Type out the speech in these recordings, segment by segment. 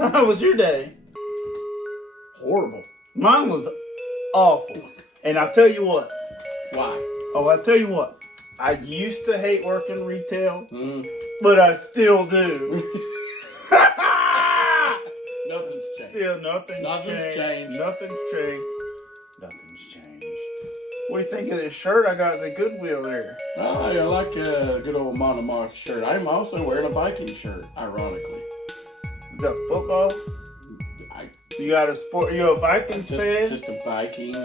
How was your day? Horrible. Mine was awful. And I'll tell you what. Why? Oh, I'll tell you what. I used to hate working retail, Mm. but I still do. Nothing's changed. Still, nothing's changed. Nothing's changed. Nothing's changed. What do you think of this shirt I got at the Goodwill there? Oh, I like a good old Monomoth shirt. I'm also wearing a Viking shirt, ironically. You got football? You got a sport? You a Vikings fan? Just a Viking.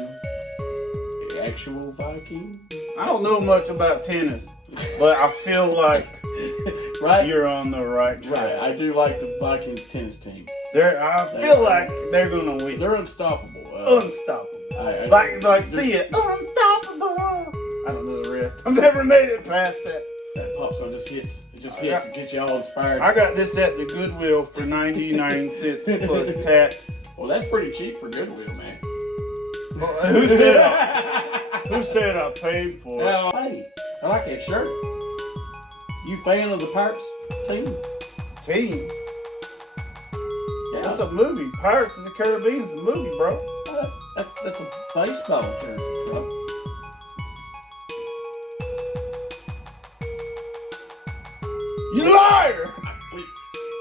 Actual Viking. I don't know much about tennis, but I feel like right? You're on the right track. Right. I do like the Vikings tennis team. I feel like they're gonna win. They're unstoppable. Unstoppable. See it. Unstoppable. I don't know the rest. I've never made it past that. That pop song just hits. It just hits and gets you all inspired. I got this at the Goodwill for 99 cents plus tax. Well, that's pretty cheap for Goodwill, man. Well, who said I paid for it? Well, hey, I like that shirt. You fan of the Pirates team? Team? Yeah. That's a movie. Pirates of the Caribbean's a movie, bro. That's a baseball term, bro. You liar!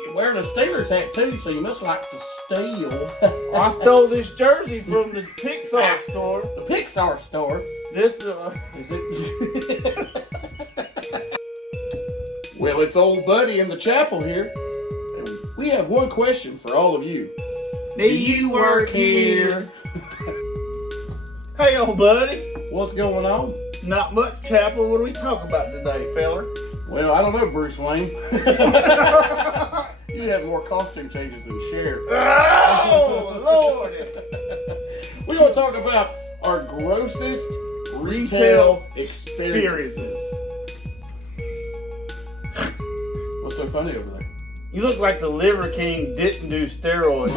You're wearing a Steelers hat too, so you must like to steal. I stole this jersey from the Pixar store. The Pixar store? This is it? Well, it's old buddy in the chapel here. And we have one question for all of you. Do you work here? Hey, old buddy. What's going on? Not much, Chappel. What do we talk about today, feller? Well, I don't know, Bruce Wayne. You have more costume changes than Cher. Oh, Lord. We're going to talk about our grossest retail experiences. What's so funny over there? You look like the Liver King didn't do steroids.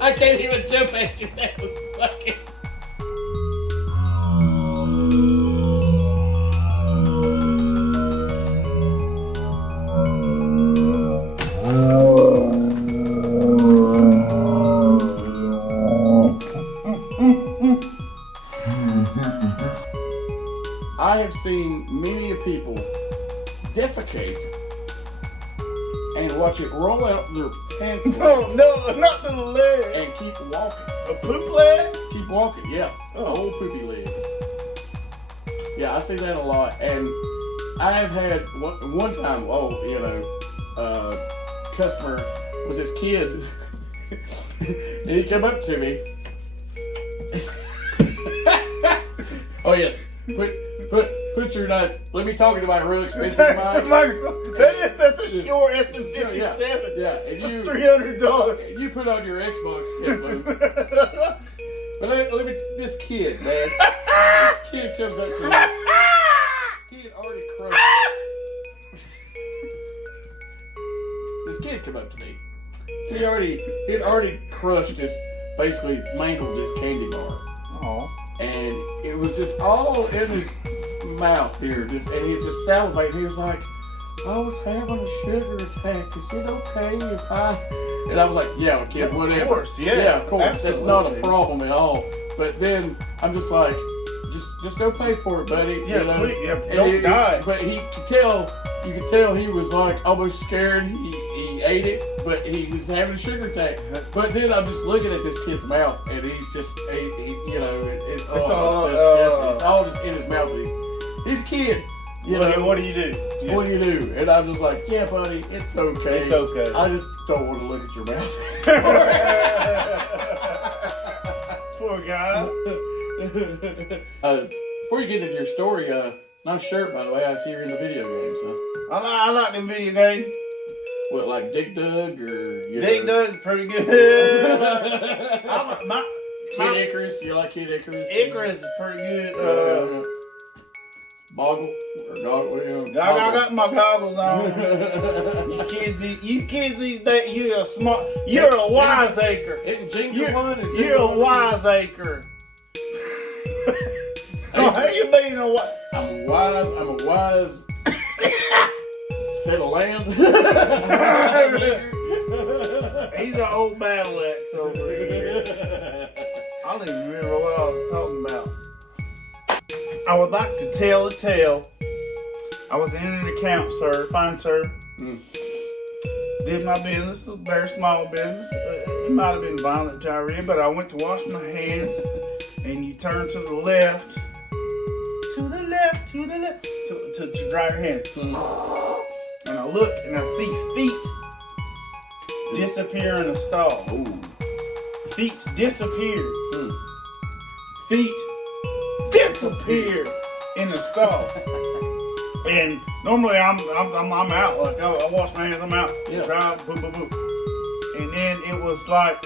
I can't even jump at you. That was fucking... I have seen many people defecate and watch it roll out their pants No, not the leg. and keep walking. A poop leg? Keep walking, yeah. Old poopy leg. Yeah, I see that a lot. And I have had one time, customer was this kid. And he came up to me. Oh, yes. Put your nuts. Let me talk to my real expensive mic. That's a short SM57. Yeah, and that's $300. You put on your Xbox headphones. But let me, this kid, man. This kid comes up to me. He had already crushed. This kid came up to me. He had already crushed this, basically mangled this candy bar. Oh. And it was just all in his mouth here. And he just salivated. He was like, I was having a sugar attack. Is it okay if I... And I was like, yeah, kid, whatever. Of course, yeah. Yeah, of course. Absolutely. That's not a problem at all. But then I'm just like, just go pay for it, buddy. Yeah, you know? please, yeah, don't die. But you could tell he was like almost scared. He ate it, but he was having a sugar attack. But then I'm just looking at this kid's mouth, and he's just, it's all just in his mouth. He's a kid. What do you do? Yeah. What do you do? And I'm just like, yeah, buddy, it's okay. It's okay. I just don't want to look at your mouth. Poor guy. Before you get into your story, nice shirt, by the way. I see you're into video games, huh? I like them video games. What, like Dig Dug or... Dig Dug's pretty good. Kid Icarus, you like Kid Icarus? Icarus is pretty good. Boggle or goggle, I got my goggles on. you kids these days, you're a wiseacre. You're a wiseacre. How you being a wise? I'm a wise set of land. He's an old battle axe over here. I don't even remember what I was talking about. I would like to tell a tale. I was in an account, sir. Fine, sir. Did my business. It was a very small business. It might have been violent diarrhea, but I went to wash my hands, and you turn to the left, to dry your hands. And I look, and I see feet disappear in the stall. Ooh. Feet disappear. Feet disappear in the stall. And normally I'm out. Like I wash my hands, I'm out. Yeah. Dry, boom, boom, boom. And then it was like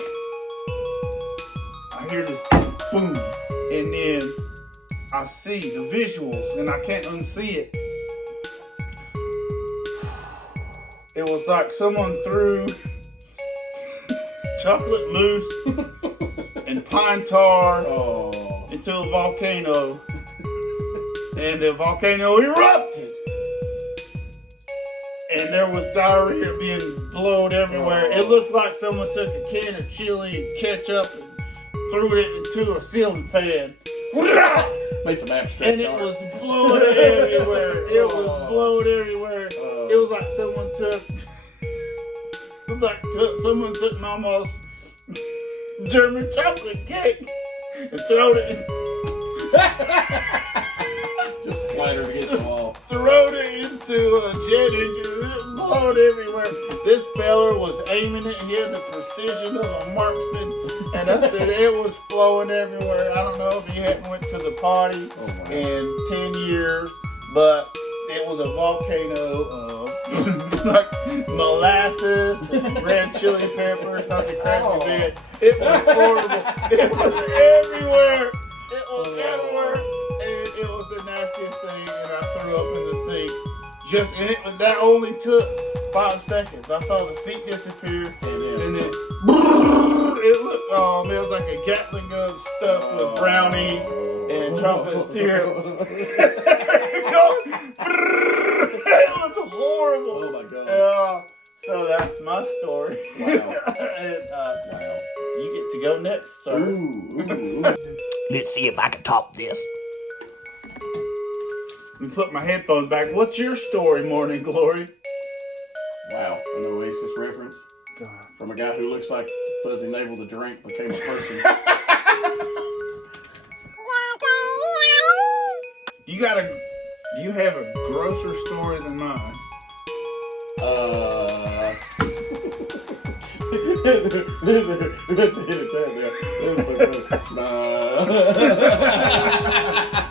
I hear this boom, and then I see the visuals, and I can't unsee it. It was like someone threw chocolate mousse and pine tar into a volcano, and the volcano erupted, and there was diarrhea being blowed everywhere. It looked like someone took a can of chili and ketchup and threw it into a ceiling fan. Made some abstract And it was blowing everywhere. It was blowing everywhere. It was like someone took Mama's German chocolate cake and thrown it. Just splattered against the wall. Thrown it into a jet engine. It blowed everywhere. This fella was aiming it. He had the precision of a marksman. And I said it was flowing everywhere. I don't know if he hadn't went to the potty in 10 years, but it was a volcano of like molasses, red chili peppers, nothing cracked bed. It was horrible. It was everywhere. It was everywhere. And it was the nastiest thing. And I threw up in the sink. That only took 5 seconds. I saw the feet disappear, and then it looked, it was like a Gatling gun stuffed with brownies and chocolate syrup. It was horrible. Oh my God. So that's my story. Wow. And, you get to go next, sir. Ooh. Let's see if I can top this. Let me put my headphones back. What's your story, Morning Glory? Wow, an Oasis reference. God. From a guy who looks like Fuzzy Navel the drink became a person. Do you have a grosser story than mine?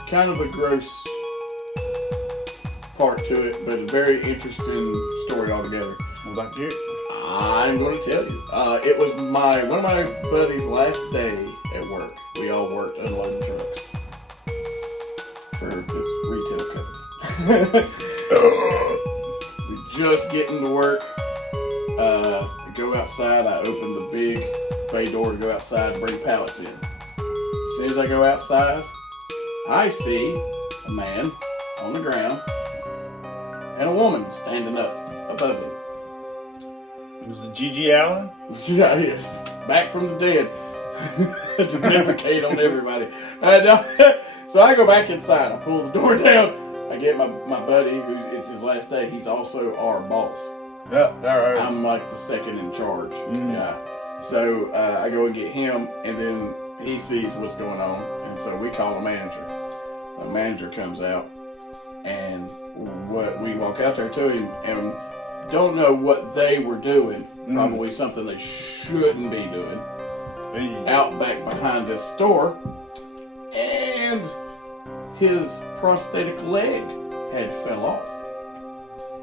Kind of a gross part to it, but a very interesting story altogether. Would like to hear it? I'm going to tell you. It was one of my buddies' last day at work. We all worked unloading trucks for this retail company. We just getting to work. Go outside. I open the big bay door to go outside and bring pallets in. As soon as I go outside, I see a man on the ground and a woman standing up above him. Was it Gigi Allen? Yeah, back from the dead to defecate on everybody. So I go back inside. I pull the door down. I get my buddy, who it's his last day. He's also our boss. Yeah, all right. I'm like the second in charge guy. So I go and get him, and then he sees what's going on, and so we call the manager. The manager comes out, and we walk out there to him, and don't know what they were doing. Probably something they shouldn't be doing. Out back behind this store, and his prosthetic leg had fell off.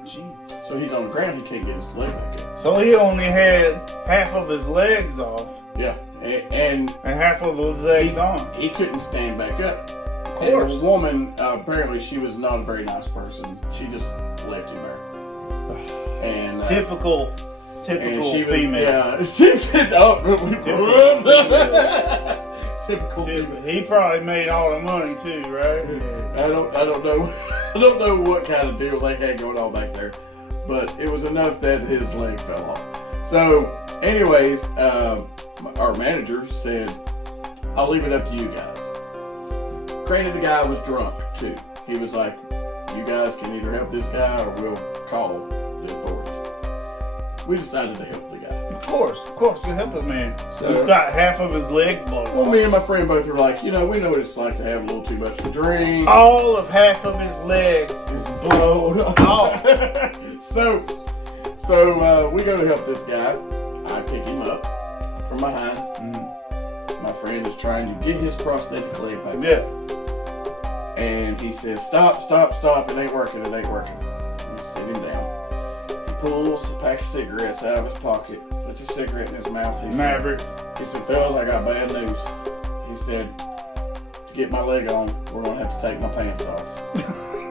Gee. So he's on the ground, he can't get his leg back up. So he only had half of his legs off. Yeah, and half of his legs on. He couldn't stand back up. Of course. And the woman, apparently she was not a very nice person. She just left him there. And typical and she female. Was, typical female. He probably made all the money too, right? I don't know what kind of deal they had going on back there. but it was enough that his leg fell off. So, anyways, our manager said, I'll leave it up to you guys. Granted, the guy was drunk too. He was like, you guys can either help this guy or we'll call the authorities. We decided to help the guy. Of course, you help him, man. So, he's got half of his leg blown well, off. me and my friend both were like, we know what it's like to have a little too much to drink. All of half of his legs is blown off. So we go to help this guy. I pick him up from behind. My friend is trying to get his prosthetic leg back. Yeah. And he says, stop, it ain't working. We sit him down. He pulls a pack of cigarettes out of his pocket, puts a cigarette in his mouth. Maverick. He said, fellas, I got bad news. He said, to get my leg on, we're going to have to take my pants off.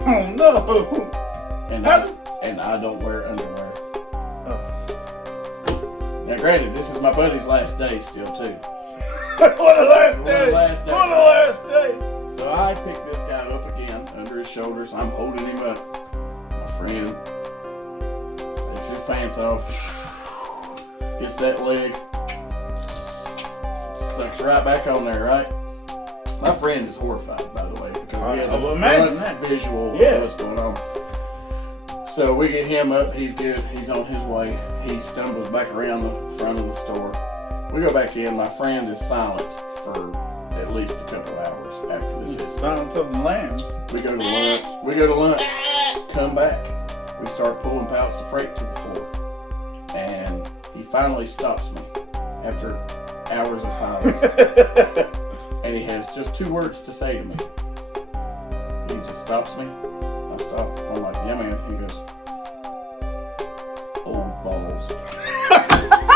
Oh, no. And I don't wear underwear. Oh. Now, granted, this is my buddy's last day still, too. What a last day. Last day. What a last day. So I pick this guy up again under his shoulders. I'm holding him up. My friend takes his pants off, gets that leg, sucks right back on there, right? My friend is horrified, by the way, because he has a front visual of what's going on. So we get him up. He's good. He's on his way. He stumbles back around the front of the store. We go back in. My friend is silent for at least a couple hours after this hits. Silence of the lambs. We go to lunch. Come back. We start pulling pallets of freight to the floor. And he finally stops me after hours of silence. And he has just 2 words to say to me. He just stops me. I stop. I'm like, yeah, man. He goes, old balls. Ha ha ha.